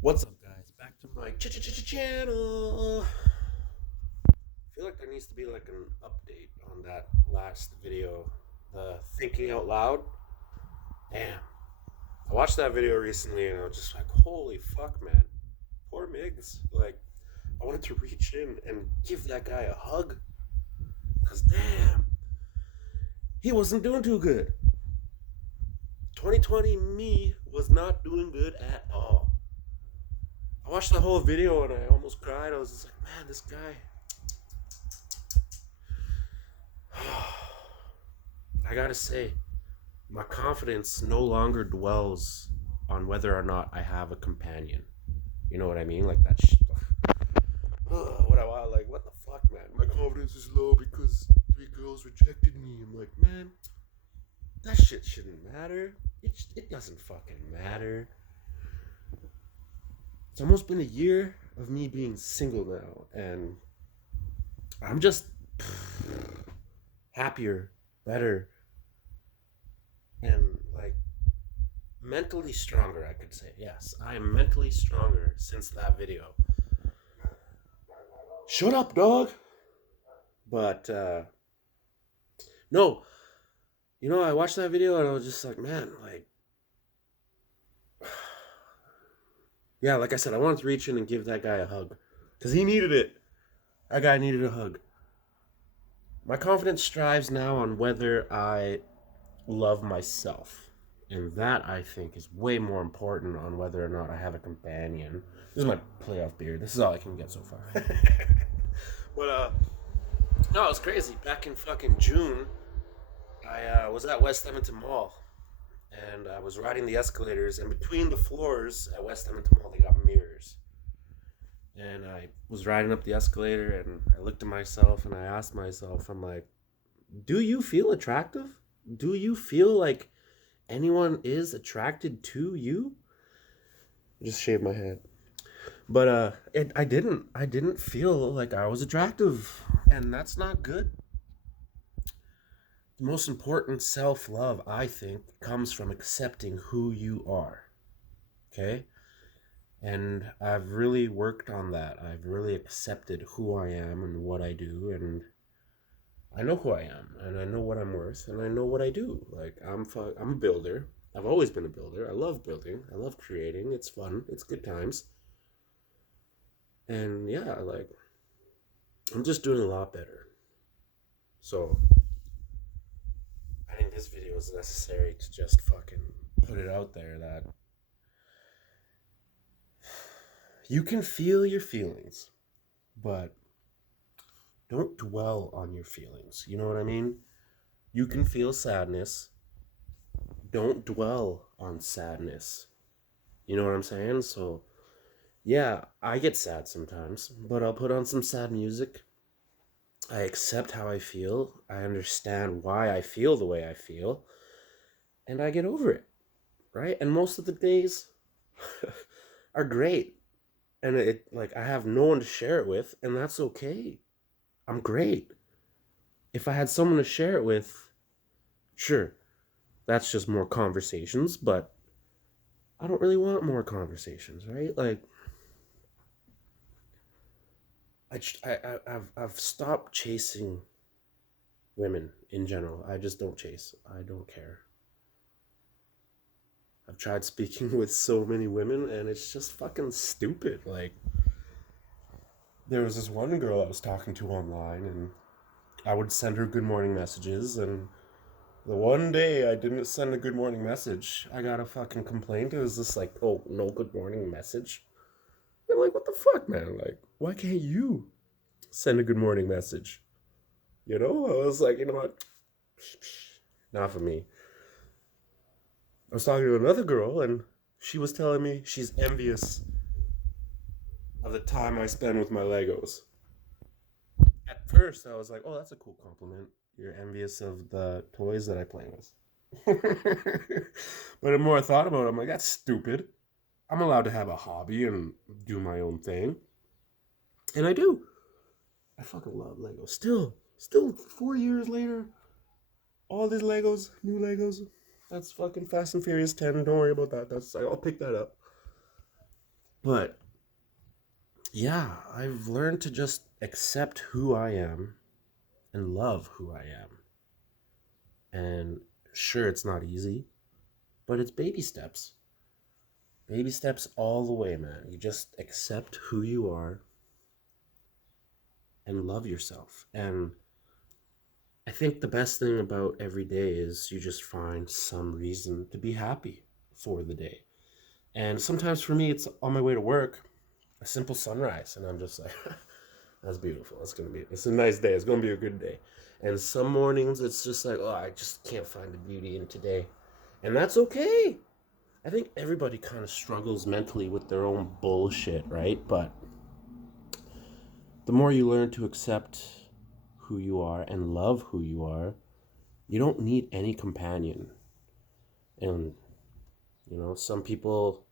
What's up, guys? Back to my channel. I feel like there needs to be like an update on that last video, the thinking out loud. Damn, I watched that video recently and I was just like, holy fuck, man. Poor Migs. Like, I wanted to reach in and give that guy a hug. Cause damn, he wasn't doing too good. 2020 me was not doing good at all. I watched the whole video and I almost cried. I was just like, man, this guy. I gotta say, my confidence no longer dwells on whether or not I have a companion. You know what I mean? Like that shit. What I want, like, what the fuck, man? My confidence is low because three girls rejected me. I'm like, man, that shit shouldn't matter. It doesn't fucking matter. It's almost been a year of me being single now, and I'm just happier, better, and like mentally stronger, I could say. Yes, I am mentally stronger since that video. Shut up, dog. But no, I watched that video and I was just like, man, like, yeah, like I said, I wanted to reach in and give that guy a hug because he needed it. That guy needed a hug. My confidence strives now on whether I love myself. And that, I think, is way more important on whether or not I have a companion. This is my playoff beer. This is all I can get so far. But, no, it was crazy. Back in fucking June, I was at West Edmonton Mall. And I was riding the escalators. And between the floors at West Edmonton Mall, they got mirrors. And I was riding up the escalator and I looked at myself and I asked myself, I'm like, do you feel attractive? Do you feel like anyone is attracted to you? I just shaved my head. But I didn't feel like I was attractive, and that's not good. The most important self-love, I think, comes from accepting who you are. Okay? And I've really worked on that. I've really accepted who I am and what I do, and I know who I am, and I know what I'm worth, and I know what I do. Like I'm a builder. I've always been a builder. I love building. I love creating. It's fun. It's good times. And yeah, like I'm just doing a lot better. So I think this video is necessary to just fucking put it out there that you can feel your feelings, but don't dwell on your feelings. You know what I mean? You can feel sadness. Don't dwell on sadness. You know what I'm saying? So yeah, I get sad sometimes, but I'll put on some sad music. I accept how I feel. I understand why I feel the way I feel, and I get over it, right? And most of the days are great. And it like I have no one to share it with, and that's okay. I'm great. If I had someone to share it with, sure, that's just more conversations, but I don't really want more conversations, right? Like I've stopped chasing women in general. I just don't chase. I don't care. I've tried speaking with so many women and it's just fucking stupid. Like there was this one girl I was talking to online and I would send her good morning messages and the one day I didn't send a good morning message, I got a fucking complaint. It was just like, oh, no good morning message. I'm like, what the fuck, man? Like, why can't you send a good morning message? You know? I was like, you know what? Not for me. I was talking to another girl and she was telling me she's envious of the time I spend with my Legos. At first, I was like, oh, that's a cool compliment. You're envious of the toys that I play with. But the more I thought about it, I'm like, that's stupid. I'm allowed to have a hobby and do my own thing. And I do. I fucking love Legos. Still 4 years later, all these Legos, new Legos. That's fucking Fast and Furious 10. Don't worry about that. I'll pick that up. But yeah, I've learned to just accept who I am and love who I am. And sure, it's not easy, but it's baby steps. Baby steps all the way, man. You just accept who you are and love yourself. And I think the best thing about every day is you just find some reason to be happy for the day. And sometimes for me, it's on my way to work, a simple sunrise, and I'm just like, that's beautiful. It's a nice day. It's gonna be a good day. And some mornings it's just like, oh, I just can't find the beauty in today, and that's okay. I think everybody kind of struggles mentally with their own bullshit, right? But the more you learn to accept who you are and love who you are, you don't need any companion. And some people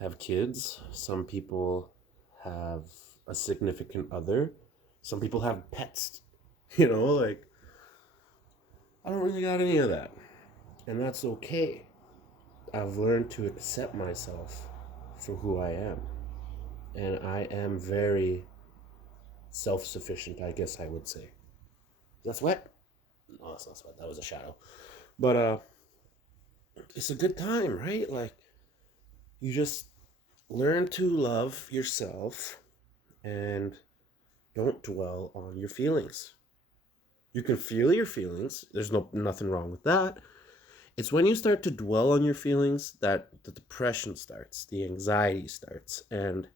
have kids, some people have a significant other, some people have pets. Like, I don't really got any of that. And that's okay. I've learned to accept myself for who I am. And I am very self sufficient, I guess I would say. That's wet? No, that's not sweat. That was a shadow. But it's a good time, right? Like, you just learn to love yourself and don't dwell on your feelings. You can feel your feelings. There's nothing wrong with that. It's when you start to dwell on your feelings that the depression starts, the anxiety starts, and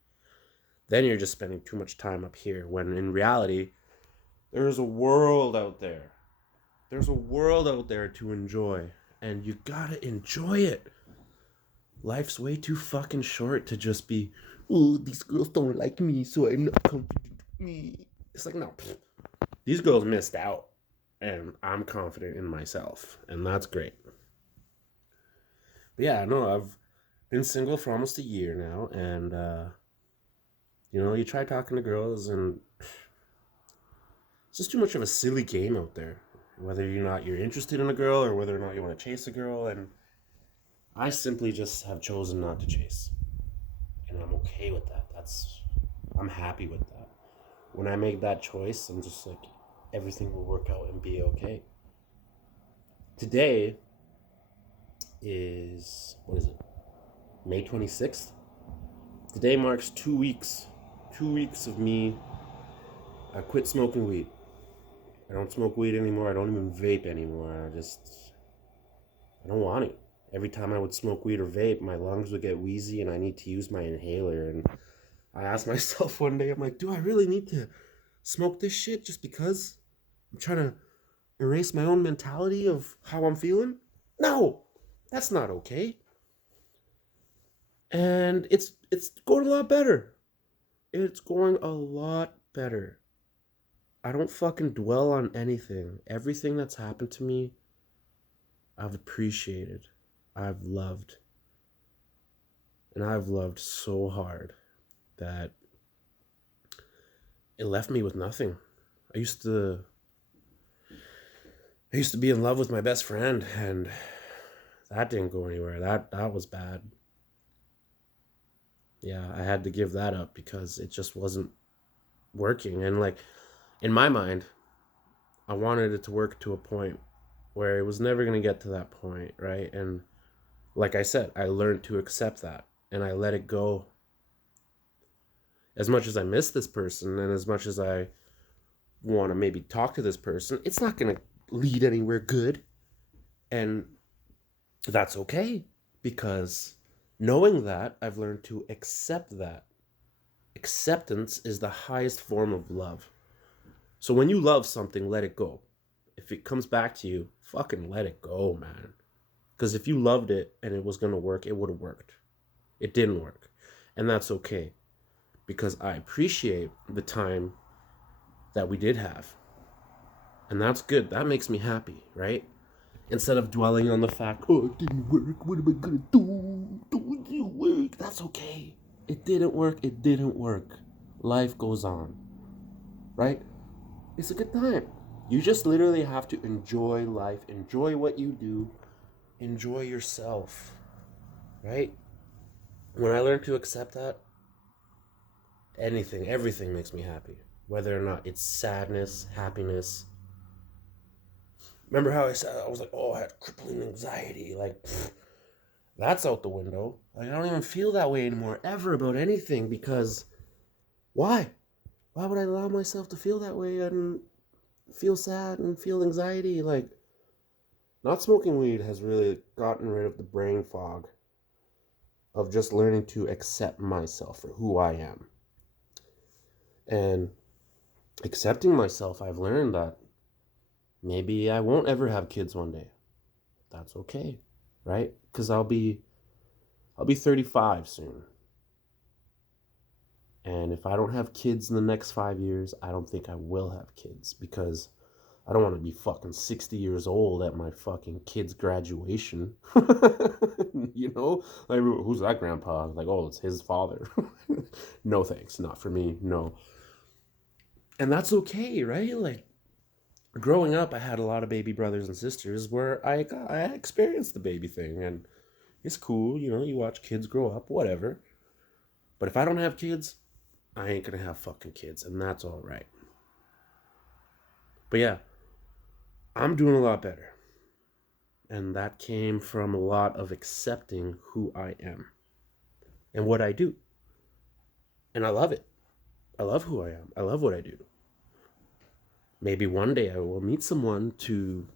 then you're just spending too much time up here when in reality, there's a world out there. There's a world out there to enjoy, and you gotta enjoy it. Life's way too fucking short to just be, oh, these girls don't like me, so I'm not confident with me. It's like, no, these girls missed out, and I'm confident in myself, and that's great. But yeah, no, I've been single for almost a year now, and you try talking to girls, and it's just too much of a silly game out there. Whether you're interested in a girl or whether or not you want to chase a girl, and I simply just have chosen not to chase, and I'm okay with that. I'm happy with that. When I make that choice, I'm just like, everything will work out and be okay. Today is, what is it? May 26th? Today marks 2 weeks. 2 weeks of me. I quit smoking weed. I don't smoke weed anymore. I don't even vape anymore. I don't want it. Every time I would smoke weed or vape, my lungs would get wheezy and I need to use my inhaler. And I asked myself one day, I'm like, do I really need to smoke this shit just because I'm trying to erase my own mentality of how I'm feeling? No, that's not okay. And it's going a lot better. It's going a lot better. I don't fucking dwell on anything. Everything that's happened to me, I've appreciated. I've loved. And I've loved so hard that it left me with nothing. I used to be in love with my best friend, and that didn't go anywhere. That was bad. Yeah, I had to give that up because it just wasn't working. And like, in my mind, I wanted it to work to a point where it was never going to get to that point, right? And like I said, I learned to accept that and I let it go. As much as I miss this person and as much as I want to maybe talk to this person, it's not going to lead anywhere good. And that's okay, because knowing that, I've learned to accept that. Acceptance is the highest form of love. So when you love something, let it go. If it comes back to you, fucking let it go, man. Because if you loved it and it was going to work, it would have worked. It didn't work. And that's okay. Because I appreciate the time that we did have. And that's good. That makes me happy, right? Instead of dwelling on the fact, oh, it didn't work. What am I going to do? Don't it work? That's okay. It didn't work. It didn't work. Life goes on. Right? It's a good time. You just literally have to enjoy life. Enjoy what you do. Enjoy yourself. Right? When I learned to accept that, everything makes me happy. Whether or not it's sadness, happiness. Remember how I said I was like, oh, I had crippling anxiety. Like, that's out the window. Like, I don't even feel that way anymore, ever, about anything, because why? Why would I allow myself to feel that way and feel sad and feel anxiety? Like, not smoking weed has really gotten rid of the brain fog of just learning to accept myself for who I am. And accepting myself, I've learned that maybe I won't ever have kids one day. That's okay, right? Because I'll be 35 soon. And if I don't have kids in the next 5 years, I don't think I will have kids, because I don't want to be fucking 60 years old at my fucking kid's graduation. You know? Like, who's that grandpa? Like, oh, it's his father. No thanks, not for me, no. And that's okay, right? Like, growing up, I had a lot of baby brothers and sisters where I experienced the baby thing, and it's cool, you know, you watch kids grow up, whatever. But if I don't have kids, I ain't gonna have fucking kids, and that's all right. But yeah, I'm doing a lot better. And that came from a lot of accepting who I am and what I do. And I love it. I love who I am. I love what I do. Maybe one day I will meet someone to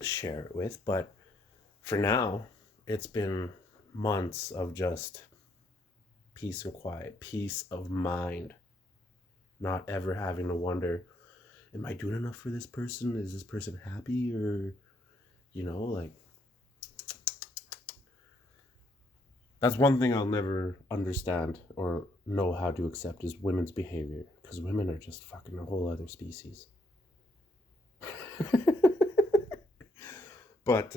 share it with, but for now, it's been months of just peace and quiet, peace of mind, not ever having to wonder, am I doing enough for this person? Is this person happy? Or, like, that's one thing I'll never understand or know how to accept is women's behavior, because women are just fucking a whole other species. But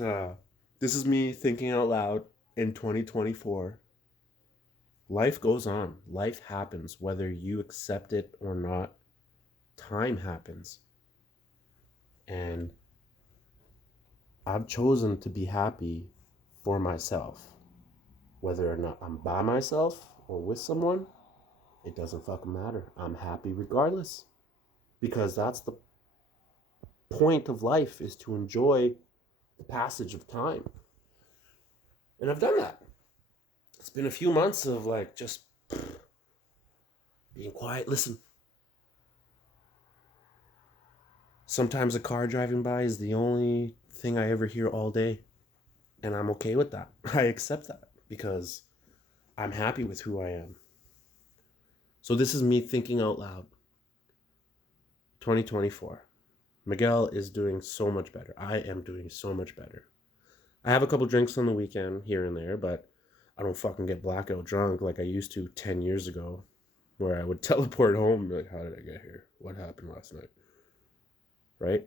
this is me thinking out loud in 2024. Life goes on. Life happens, whether you accept it or not. Time happens. And I've chosen to be happy for myself. Whether or not I'm by myself or with someone, it doesn't fucking matter. I'm happy regardless. Because that's the point of life, is to enjoy the passage of time. And I've done that. It's been a few months of like just being quiet. Listen, sometimes a car driving by is the only thing I ever hear all day. And I'm okay with that. I accept that because I'm happy with who I am. So this is me thinking out loud. 2024. Miguel is doing so much better. I am doing so much better. I have a couple drinks on the weekend here and there, but I don't fucking get blackout drunk like I used to 10 years ago, where I would teleport home and be like, how did I get here? What happened last night? Right?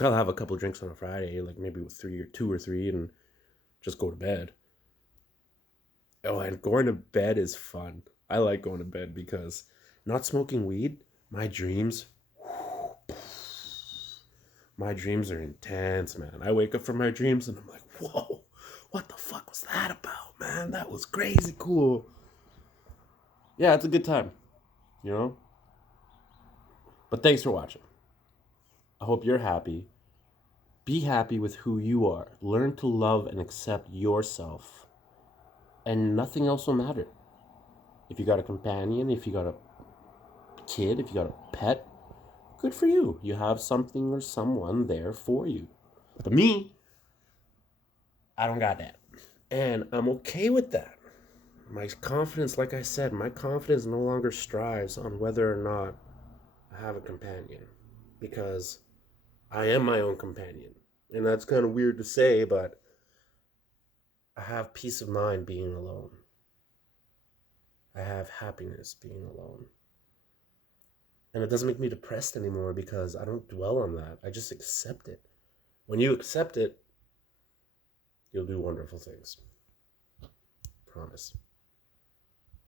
I'll have a couple drinks on a Friday, like maybe with two or three, and just go to bed. Oh, and going to bed is fun. I like going to bed because not smoking weed, my dreams, my dreams are intense, man. I wake up from my dreams and I'm like, whoa, what the fuck was that about, man? That was crazy cool. Yeah, it's a good time, you know? But thanks for watching. I hope you're happy. Be happy with who you are. Learn to love and accept yourself. And nothing else will matter. If you got a companion, if you got a kid, if you got a pet, good for you. You have something or someone there for you. But me, I don't got that. And I'm okay with that. My confidence, like I said, my confidence no longer strives on whether or not I have a companion. Because I am my own companion. And that's kind of weird to say, but I have peace of mind being alone. I have happiness being alone. And it doesn't make me depressed anymore because I don't dwell on that. I just accept it. When you accept it, you'll do wonderful things. Promise.